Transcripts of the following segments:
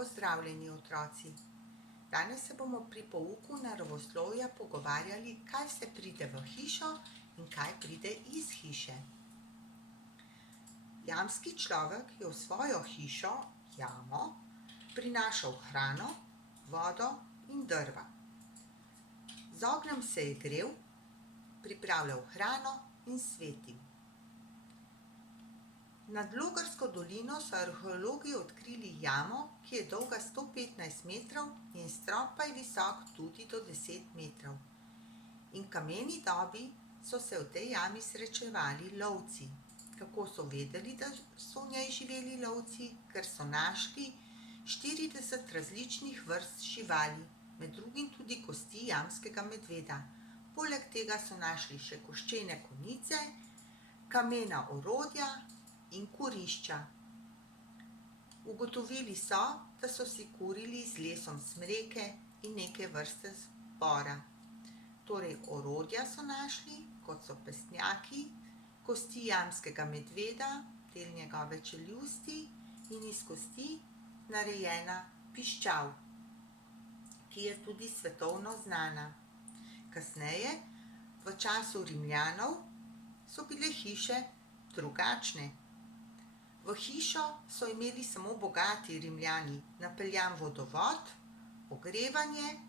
Pozdravljeni otroci! Danes se bomo pri pouku naravoslovja pogovarjali, kaj vse pride v hišo in kaj pride iz hiše. Jamski človek je v svojo hišo, jamo, prinašal hrano, vodo in drva. Z ognjem se je grel, pripravljal hrano in svetil. Nad Logarsko dolino so arheologi odkrili jamo, ki je dolga 115 metrov, njen strop pa je visok tudi do 10 metrov. In v kameni dobi so se v tej jami srečevali lovci. Kako so vedeli, da so v njej živeli lovci? Ker so našli 40 različnih vrst živali, med drugim tudi kosti jamskega medveda. Poleg tega so našli še koščene konice, kamena orodja in kurišča. Ugotovili so, da so si kurili z lesom smreke in neke vrste bora. Torej orodja so našli, kot so pestnjaki, kosti jamskega medveda, del njegove čeljusti in iz kosti narejena piščal, ki je tudi svetovno znana. Kasneje, v času Rimljanov, so bile hiše drugačne. V hišo so imeli samo bogati Rimljani napeljan vodovod, ogrevanje,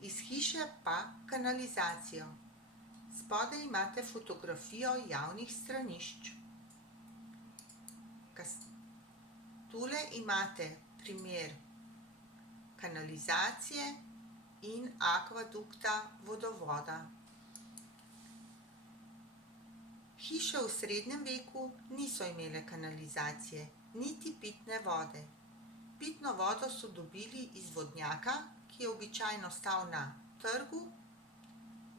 iz hiše pa kanalizacijo. Spodaj imate fotografijo javnih stranišč. Tule imate primer kanalizacije in akvadukta vodovoda. Hiše v srednjem veku niso imele kanalizacije, niti pitne vode. Pitno vodo so dobili iz vodnjaka, ki je običajno stal na trgu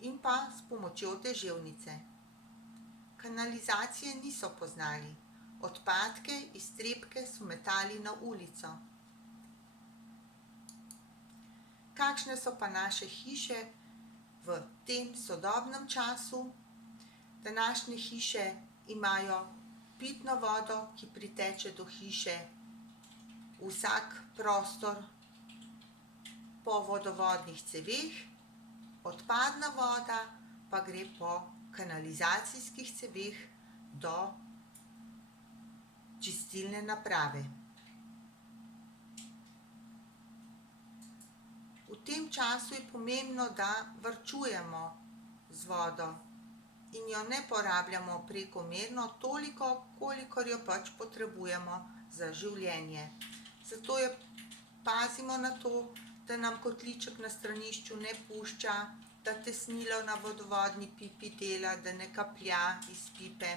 in pa s pomočjo deževnice. Kanalizacije niso poznali, odpadke, iztrebke so metali na ulico. Kakšne so pa naše hiše v tem sodobnem času? Današnje hiše imajo pitno vodo, ki priteče do hiše vsak prostor po vodovodnih ceveh, odpadna voda pa gre po kanalizacijskih ceveh do čistilne naprave. V tem času je pomembno, da varčujemo z vodo in jo ne porabljamo prekomerno, toliko, kolikor jo pač potrebujemo za življenje. Zato pazimo na to, da nam kotliček na stranišču ne pušča, da tesnilo na vodovodni pipi dela, da ne kaplja iz pipe.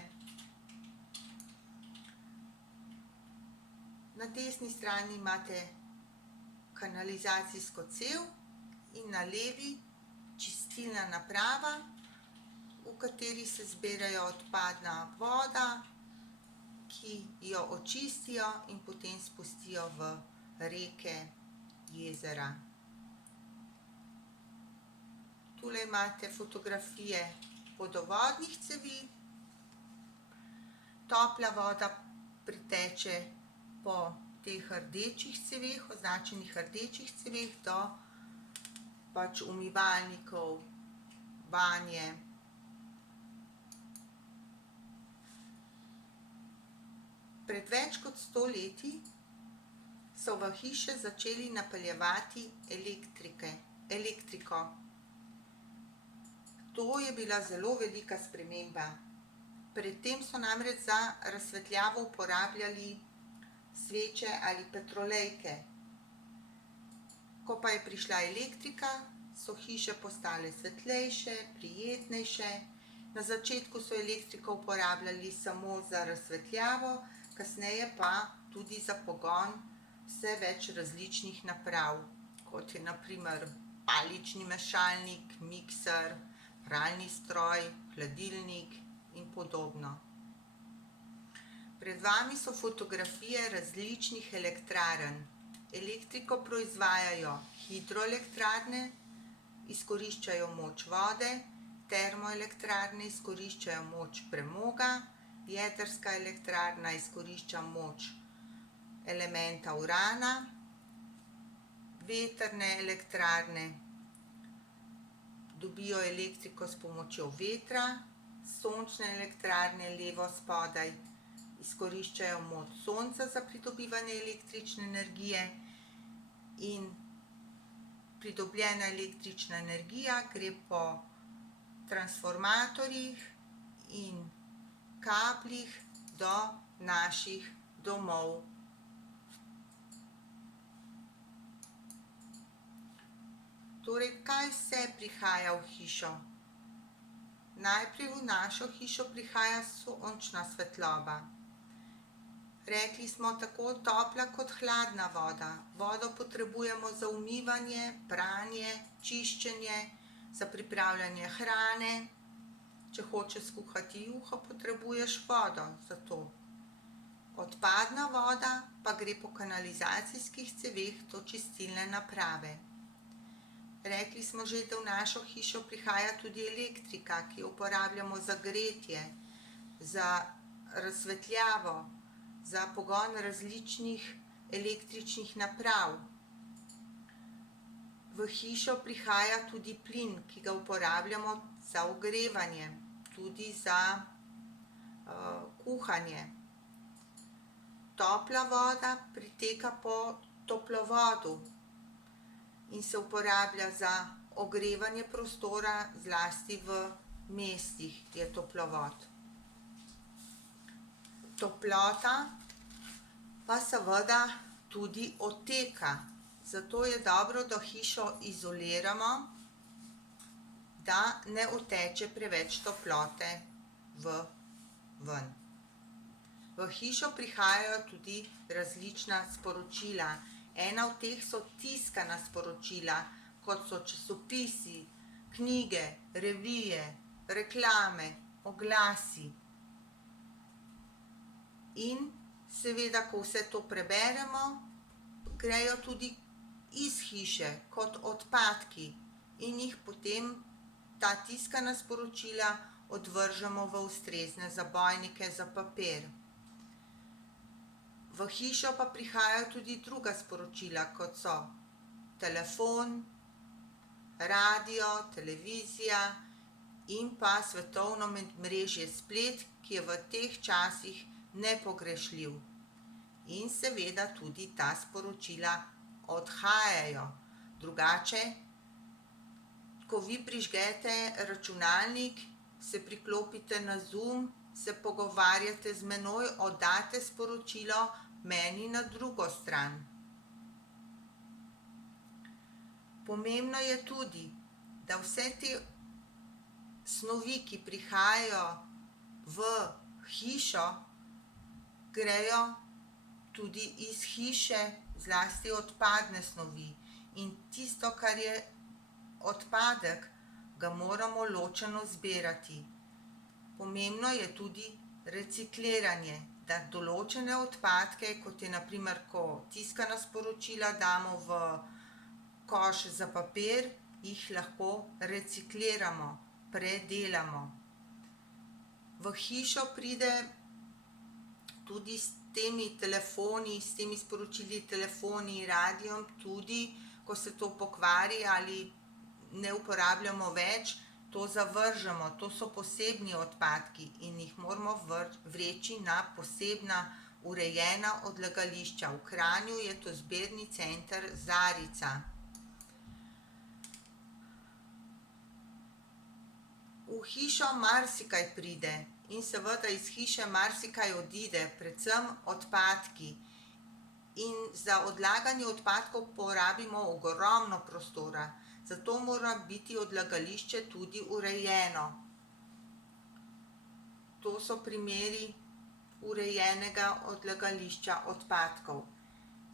Na desni strani imate kanalizacijsko cev in na levi čistilna naprava, v kateri se zbirajo odpadna voda, ki jo očistijo in potem spustijo v reke, jezera. Tule imate fotografije vodovodnih cevi. Topla voda priteče po teh rdečih ceveh, označenih rdečih ceveh, do pač umivalnikov, banje. Pred več kot 100 leti so v hiše začeli napeljevati elektriko. To je bila zelo velika sprememba. Pred tem so namreč za razsvetljavo uporabljali sveče ali petrolejke. Ko pa je prišla elektrika, so hiše postale svetlejše, prijetnejše. Na začetku so elektriko uporabljali samo za razsvetljavo, kasneje pa tudi za pogon vse več različnih naprav, kot je na primer palični mešalnik, mikser, pralni stroj, hladilnik in podobno. Pred vami so fotografije različnih elektrarn. Elektriko proizvajajo hidroelektrarne, izkoriščajo moč vode, termoelektrarne izkoriščajo moč premoga, jedrska elektrarna izkorišča moč elementa urana, vetrne elektrarne dobijo elektriko s pomočjo vetra, sončne elektrarne levo spodaj izkoriščajo moč sonca za pridobivanje električne energije in pridobljena električna energija gre po transformatorjih in kablih do naših domov. Torej, kaj vse prihaja v hišo? Najprej v našo hišo prihaja sončna svetloba. Rekli smo tako topla kot hladna voda. Vodo potrebujemo za umivanje, pranje, čiščenje, za pripravljanje hrane. Če hočeš skuhati juho, potrebuješ vodo za to. Odpadna voda pa gre po kanalizacijskih ceveh do čistilne naprave. Rekli smo že, da v našo hišo prihaja tudi elektrika, ki jo uporabljamo za gretje, za razsvetljavo, za pogon različnih električnih naprav. V hišo prihaja tudi plin, ki ga uporabljamo za ogrevanje, tudi za kuhanje. Topla voda priteka po toplovodu in se uporablja za ogrevanje prostora, zlasti v mestih je toplovod. Toplota pa seveda tudi odteka, zato je dobro, da hišo izoliramo, da ne odteče preveč toplote ven. V hišo prihajajo tudi različna sporočila. Ena od teh so tiskana sporočila, kot so časopisi, knjige, revije, reklame, oglasi. In seveda, ko vse to preberemo, grejo tudi iz hiše kot odpadki in jih potem ta tiskana sporočila odvržemo v ustrezne zabojnike za papir. V hišo pa prihajajo tudi druga sporočila, kot so telefon, radio, televizija in pa svetovno medmrežje splet, ki je v teh časih nepogrešljiv. In seveda tudi ta sporočila odhajajo. Drugače, ko vi prižgete računalnik, se priklopite na Zoom, se pogovarjate z menoj, oddate sporočilo meni na drugo stran. Pomembno je tudi, da vse te snovi, ki prihajajo v hišo, grejo tudi iz hiše, zlasti odpadne snovi. In tisto, kar je odpadek, ga moramo ločeno zbirati. Pomembno je tudi recikliranje, da določene odpadke, kot je na primer, ko tiskana sporočila damo v koš za papir, jih lahko recikliramo, predelamo. V hišo pride tudi s temi telefoni, s temi sporočili, telefoni, radiom, tudi ko se to pokvari ali ne uporabljamo več, to zavržemo, to so posebni odpadki in jih moramo vreči na posebna urejena odlagališča. V Kranju je to zbirni center Zarica. V hišo marsikaj pride in seveda iz hiše marsikaj odide, predvsem odpadki. In za odlaganje odpadkov porabimo ogromno prostora. Zato mora biti odlagališče tudi urejeno. To so primeri urejenega odlagališča odpadkov.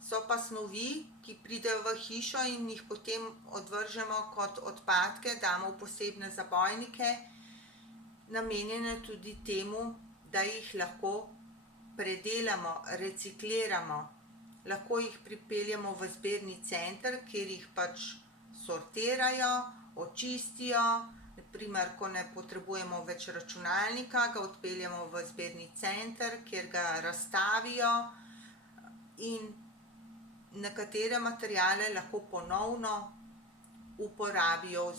So pa snovi, ki pridejo v hišo in jih potem odvržemo kot odpadke, damo v posebne zabojnike, namenjene tudi temu, da jih lahko predelamo, recikliramo. Lahko jih pripeljemo v zbirni center, kjer jih pač sortirajo, očistijo. Na primer, ko ne potrebujemo več računalnika, ga odpeljemo v zbirni center, kjer ga razstavijo in nekatere materiale lahko ponovno uporabijo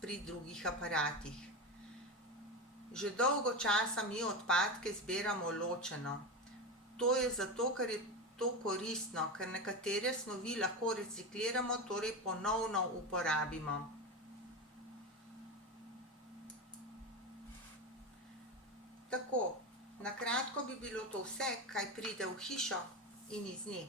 pri drugih aparatih. Že dolgo časa mi odpadke zbiramo ločeno. To je zato, ker je to koristno, ker nekatere snovi lahko recikliramo, torej ponovno uporabimo. Tako, na kratko bi bilo to vse, kaj pride v hišo in iz nje.